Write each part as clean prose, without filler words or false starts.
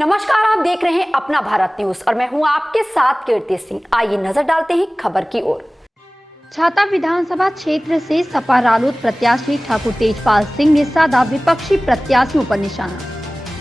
नमस्कार, आप देख रहे हैं अपना भारत न्यूज और मैं हूं आपके साथ कीर्ति सिंह। आइए नजर डालते हैं खबर की ओर। छाता विधानसभा क्षेत्र से सपा रालोद प्रत्याशी ठाकुर तेजपाल सिंह ने साधा विपक्षी प्रत्याशियों पर निशाना।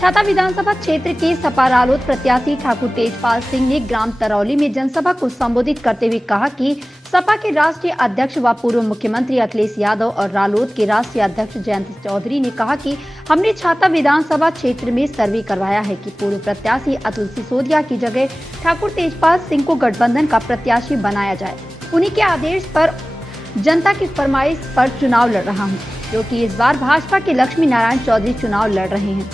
छाता विधानसभा क्षेत्र के सपा रालोद प्रत्याशी ठाकुर तेजपाल सिंह ने ग्राम तरौली में जनसभा को संबोधित करते हुए कहा कि सपा के राष्ट्रीय अध्यक्ष व पूर्व मुख्यमंत्री अखिलेश यादव और रालोद के राष्ट्रीय अध्यक्ष जयंत चौधरी ने कहा कि हमने छाता विधानसभा क्षेत्र में सर्वे करवाया है कि पूर्व प्रत्याशी अतुल सिसोदिया की जगह ठाकुर तेजपाल सिंह को गठबंधन का प्रत्याशी बनाया जाए। उन्हीं के आदेश पर जनता की फरमाइश पर चुनाव लड़ रहा हूं, क्योंकि इस बार भाजपा के लक्ष्मी नारायण चौधरी चुनाव लड़ रहे हैं,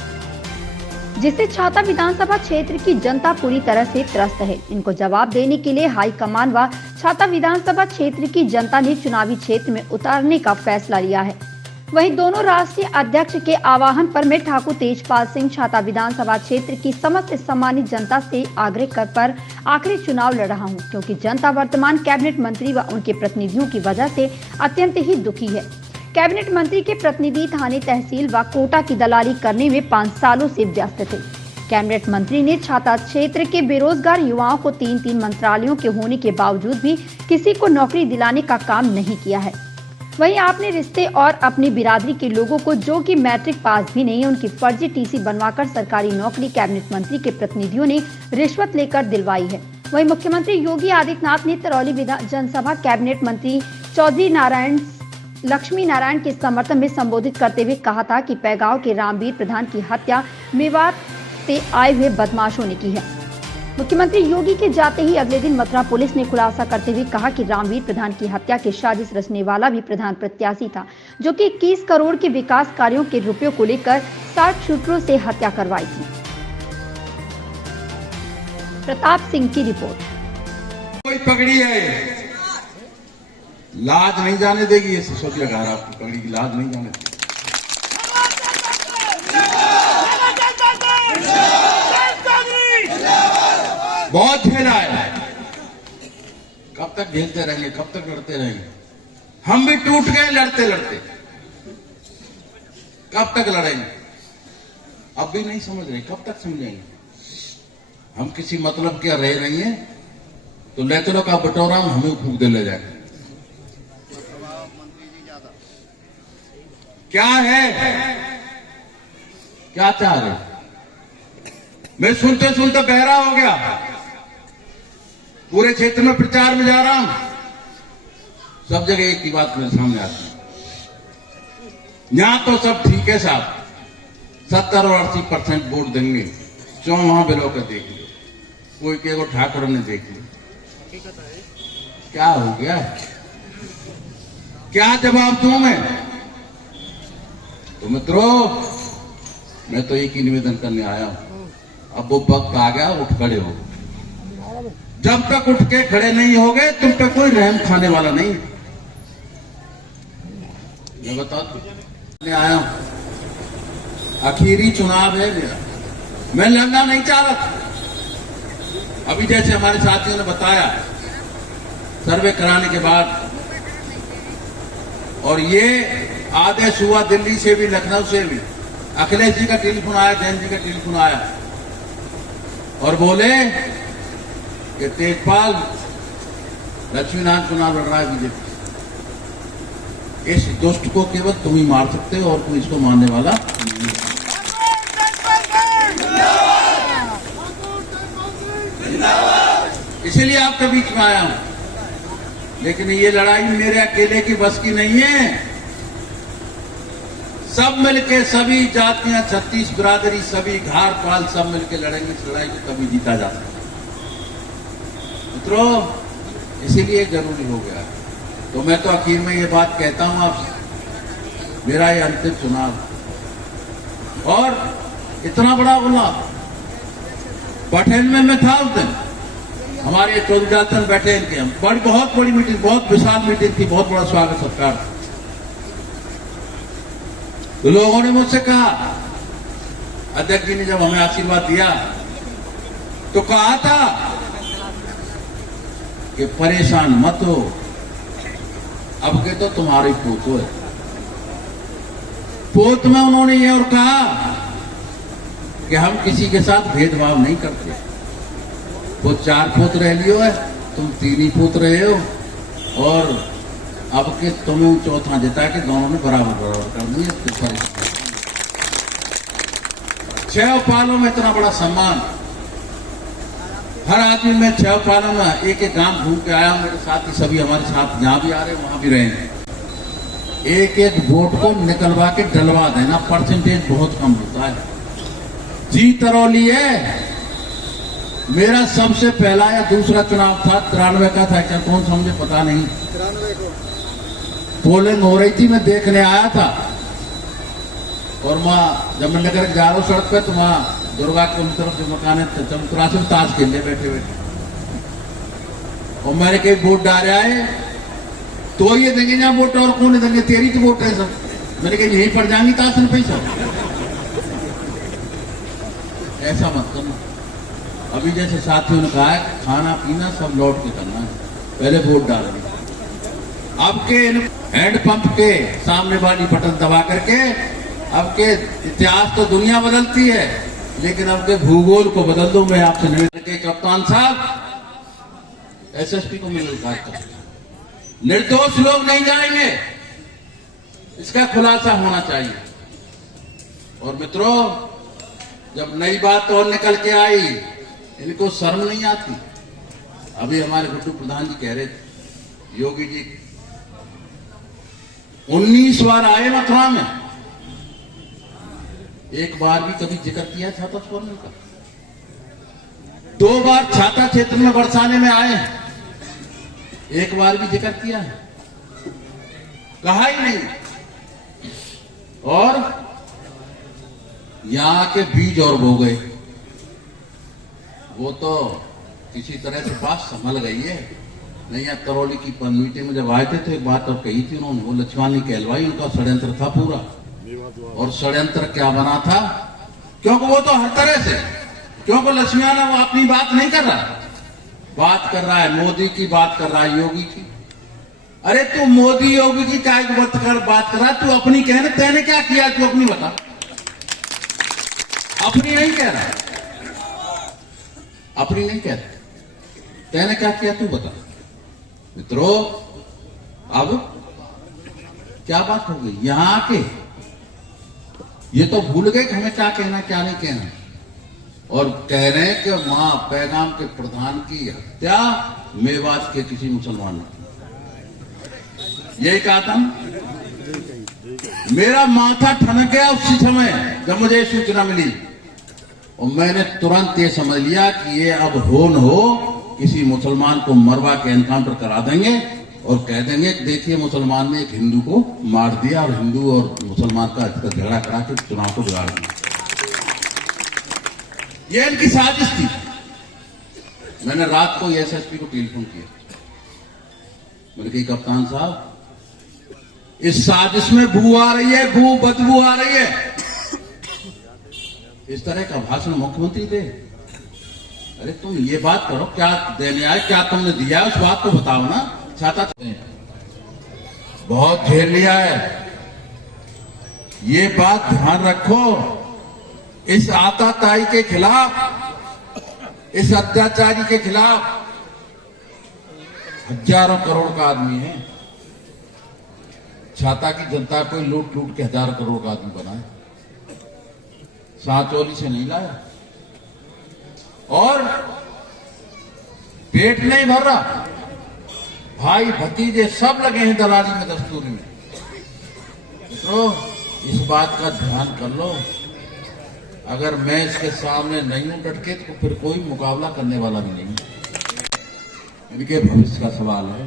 जिससे छाता विधानसभा क्षेत्र की जनता पूरी तरह से त्रस्त है। इनको जवाब देने के लिए हाईकमान व छाता विधानसभा क्षेत्र की जनता ने चुनावी क्षेत्र में उतारने का फैसला लिया है। वहीं दोनों राष्ट्रीय अध्यक्ष के आह्वान पर मैं ठाकुर तेजपाल सिंह छाता विधानसभा क्षेत्र की समस्त सम्मानित जनता से आग्रह कर आखिरी चुनाव लड़ रहा हूं, क्योंकि जनता वर्तमान कैबिनेट मंत्री व उनके प्रतिनिधियों की वजह से अत्यंत ही दुखी है। कैबिनेट मंत्री के प्रतिनिधि थाने, तहसील व कोटा की दलाली करने में 5 सालों से व्यस्त थे। कैबिनेट मंत्री ने छाता क्षेत्र के बेरोजगार युवाओं को 3-3 मंत्रालयों के होने के बावजूद भी किसी को नौकरी दिलाने का काम नहीं किया है। वहीं आपने रिश्ते और अपनी बिरादरी के लोगों को, जो कि मैट्रिक पास भी नहीं है, उनकी फर्जी टीसी बनवाकर सरकारी नौकरी कैबिनेट मंत्री के प्रतिनिधियों ने रिश्वत लेकर दिलवाई है। वहीं मुख्यमंत्री योगी आदित्यनाथ ने तरौली जनसभा कैबिनेट मंत्री चौधरी लक्ष्मी नारायण के समर्थन में संबोधित करते हुए कहा था कि पैगांव के रामवीर प्रधान की हत्या मेवात से आए हुए बदमाशों ने की है। मुख्यमंत्री योगी के जाते ही अगले दिन मथुरा पुलिस ने खुलासा करते हुए कहा कि रामवीर प्रधान की हत्या की साजिश रचने वाला भी प्रधान प्रत्याशी था, जो कि 21 करोड़ के विकास कार्यों के रुपयों को लेकर 60 शूटरों से हत्या करवाई थी। प्रताप सिंह की रिपोर्ट। कोई पगड़ी है, लाज नहीं जाने देगी। ये सिसोदिया घर आपकी पगड़ी की लाज नहीं जाने देगी। बहुत झेला है, कब तक झेलते रहेंगे, कब तक लड़ते रहेंगे। हम भी टूट गए लड़ते लड़ते, कब तक लड़ेंगे। अब भी नहीं समझ रहे, कब तक समझेंगे। हम किसी मतलब क्या रह रही हैं तो लेतरों का बटोरा हमें फूक दे ले जाए। क्या है, क्या चाह रहे। मैं सुनते सुनते बहरा हो गया। पूरे क्षेत्र में प्रचार में जा रहा हूं, सब जगह एक ही बात मेरे सामने आती है। यहां तो सब ठीक है साहब, 70 और 80% वोट देंगे। वहां बिलो कर देख लो, कोई के को ठाकुर ने देख लिया। क्या हो गया, क्या जवाब दूं मैं। तो मित्रों, मैं तो एक ही निवेदन करने आया हूं, अब वो वक्त आ गया, उठ खड़े हो। जब तक उठ के खड़े नहीं होगे तुम पे कोई रहम खाने वाला नहीं। मैं बता दूं, आया हूं, आखिरी चुनाव है मेरा। मैं लड़ना नहीं चाह रहा था। अभी जैसे हमारे साथियों ने बताया, सर्वे कराने के बाद, और ये आदेश हुआ दिल्ली से भी, लखनऊ से भी। अखिलेश जी का टेलीफोन आया, जयंत जी का टेलीफोन आया और बोले कि तेजपाल लक्ष्मी नारायण चुनाव लड़ रहा है बीजेपी। इस दुष्ट को केवल तुम ही मार सकते हो और कोई इसको मारने वाला नहीं। इसीलिए आपके बीच में आया हूं। लेकिन ये लड़ाई मेरे अकेले की बस की नहीं है। सब मिलके, सभी जातियां, 36 बिरादरी, सभी घार पाल, सब मिलके लड़ेंगे। इस लड़ाई को कभी जीता जा सकता। मित्रों, इसीलिए जरूरी हो गया। तो मैं तो आखिर में ये बात कहता हूं आपसे, मेरा ये अंतिम चुनाव। और इतना बड़ा बोला, बठेन में मैं था उस दिन, हमारे चौधरी बैठे इनके, हम बहुत बड़ी मीटिंग, बहुत विशाल मीटिंग थी, बहुत बड़ा स्वागत सत्कार। तो लोगों ने मुझसे कहा, अध्यक्ष जी ने जब हमें आशीर्वाद दिया तो कहा था कि परेशान मत हो, अब के तो तुम्हारी पोतो है। पोत में उन्होंने ये और कहा कि हम किसी के साथ भेदभाव नहीं करते। वो 4 पूत रह लियो है, तुम 3 ही पूत रहे हो, और अब के तुम्हें चौथा देता है कि दोनों ने बराबर बराबर कर दिए। 6 पालों में इतना बड़ा सम्मान, हर आदमी में 6 पालों में एक एक गांव घूम के आया। मेरे साथ ही सभी हमारे साथ जहां भी आ रहे हैं वहां भी रहेंगे। एक एक वोट को निकलवा के डलवा देना, परसेंटेज बहुत कम होता है। जी तरौली है, मेरा सबसे पहला या दूसरा चुनाव था, 93 का था क्या, कौन सा मुझे पता नहीं। 93 को पोलिंग हो रही थी, मैं देखने आया था। और वहां जब मैं नगर जा रहा हूं सड़क पे, तो वहां दुर्गा के उन तरफ जो मकान है चमत्रा से ताश खेलने बैठे बैठे, और मैंने कहीं वोट डाले आए तो ये देंगे जहां वोट, और कौन देंगे, तेरी तो वोट है सब। मैंने कहा यहीं पड़ जाएंगी ताश में पैसा। ऐसा मत करना। अभी जैसे साथियों ने कहा है, खाना पीना सब लौट के करना है, पहले वोट डालना। अब के हैंड पंप के सामने वाली बटन दबा करके, अब के इतिहास तो दुनिया बदलती है, लेकिन अब के भूगोल को बदल दो। मैं आपसे निवेदन के कप्तान साहब, एसएसपी को मिलना है, निर्दोष लोग नहीं जाएंगे, इसका खुलासा होना चाहिए। और मित्रों, जब नई बात और निकल के आई, इनको शर्म नहीं आती। अभी हमारे गुड्डू प्रधान जी कह रहे थे, योगी जी 19 बार आए मथुरा में, एक बार भी कभी जिक्र किया छाता छोड़ने का। 2 बार छाता क्षेत्र में बरसाने में आए, एक बार भी जिक्र किया है, कहा ही नहीं। और यहां के बीज और बो गए, वो तो किसी तरह से बात संभल गई है। नहीं, या करौली की मीटिंग में जब आए थे तो एक बात और कही थी उन्होंने, वो लक्ष्मणी कहलवाई, उनका षड्यंत्र था पूरा। और षड्यंत्र क्या बना था, क्योंकि वो तो हर तरह से, क्योंकि लक्ष्मण वो अपनी बात नहीं कर रहा, बात कर रहा है मोदी की, बात कर रहा है योगी की। अरे तू मोदी योगी की क्या बात कर रहा, तू अपनी कहने, तेने क्या किया, तू अपनी बता। अपनी नहीं कह रहा, अपनी नहीं कह रहा, तेने क्या किया तू बता। मित्रों, अब क्या बात हो गई, यहां आके ये तो भूल गए कि हमें क्या कहना क्या नहीं कहना, और कह रहे हैं कि मां पैगाम के प्रधान की हत्या मेवात के किसी मुसलमान ने की। यही कहा था, मेरा माथा ठनक गया उसी समय जब मुझे सूचना मिली, और मैंने तुरंत ये समझ लिया कि ये अब हो न हो किसी मुसलमान को मरवा के एनकाउंटर करा देंगे, और कह देंगे कि देखिए मुसलमान ने एक हिंदू को मार दिया, और हिंदू और मुसलमान का झगड़ा करा के चुनाव को बिगाड़ दिया। ये इनकी साजिश थी। मैंने रात को एसएसपी को टेलीफोन किया, मैंने कहा कप्तान साहब, इस साजिश में बू आ रही है, बदबू आ रही है। इस तरह का भाषण मुख्यमंत्री दे? अरे तुम ये बात करो, क्या देने आए, क्या तुमने दिया, उस बात को बताओ ना। छाता बहुत झेल लिया है, ये बात ध्यान रखो। इस आताताई के खिलाफ, इस अत्याचारी के खिलाफ हजारों करोड़ का आदमी है। छाता की जनता को लूट लूट के 1000 करोड़ का आदमी बनाए, सांचौली से नहीं लाया, और पेट नहीं भर रहा। भाई भतीजे सब लगे हैं दलाली में, दस्तूरी में। मित्रों, इस बात का ध्यान कर लो, अगर मैं इसके सामने नहीं हूं डट के, तो फिर कोई मुकाबला करने वाला भी नहीं। इनके भविष्य का सवाल है।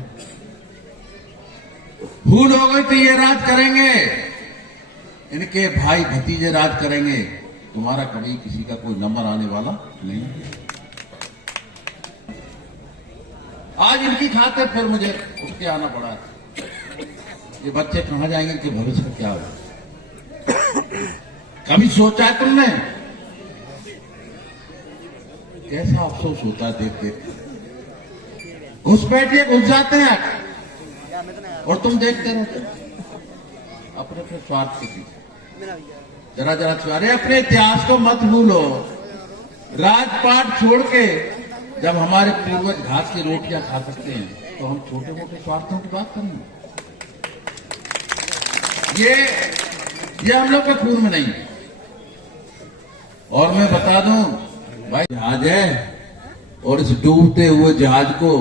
भूल हो गई तो ये राज करेंगे, इनके भाई भतीजे राज करेंगे, तुम्हारा कभी किसी का कोई नंबर आने वाला नहीं। आज इनकी खातिर फिर मुझे उठ के आना पड़ा। ये बच्चे कहां जाएंगे, कि भविष्य का क्या होगा? कभी सोचा है तुमने? कैसा अफसोस होता है देख देख, घुस बैठिए, घुस जाते हैं और तुम देखते रहते अपने स्वार्थ के पीछे। जरा जरा, अरे अपने इतिहास को मत भूलो। राजपाट छोड़ के जब हमारे पूर्वज घास की रोटियां खा सकते हैं तो हम छोटे मोटे स्वार्थों की बात करें। ये हम लोग के खून में नहीं है। और मैं बता दूं भाई, जहाज है और इस डूबते हुए जहाज को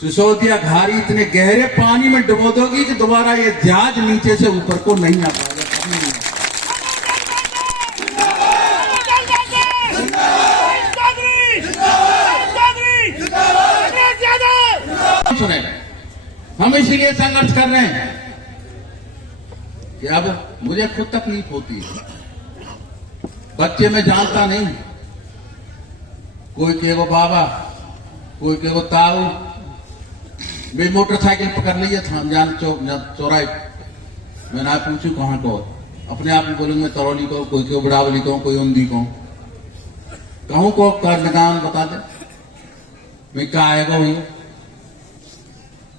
सिसोदिया घारी इतने गहरे पानी में डुबो दोगी कि दोबारा ये जहाज नीचे से ऊपर को नहीं आ पाएगा। सुनेगा, हम इसीलिए संघर्ष कर रहे हैं कि अब मुझे खुद तकलीफ होती है। बच्चे में जानता नहीं, कोई के वो बाबा, कोई के वो ताऊ, मेरी मोटरसाइकिल पकड़ ली है थामजान चौराहे। मैं ना पूछू कहाँ को, अपने आप में बोलूँ मैं तरौली को, कोई को बड़ावली को, कोई उन्दी को, कहूँ को कर्णगान बता दे। मैं क्या आएगा वही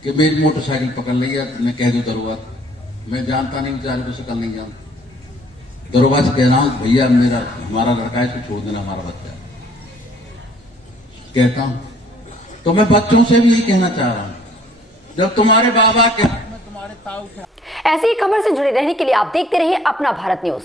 कि मेरी मोटरसाइकिल पकड़ ली है, मैं कह दूं दरोगा। मैं जानता नहीं, बेचारे को शकल नहीं जानता। दरोगा से कह रहा हूं भैया हमारा लड़का है, इसको छोड़ देना, हमारा बच्चा है। कहता हूं तो मैं बच्चों से भी यही कहना चाह रहा हूं, जब तुम्हारे बाबा के हाथ में तुम्हारे ताऊ के। ऐसी ही खबर से जुड़े रहने के लिए आप देखते रहिए अपना भारत न्यूज।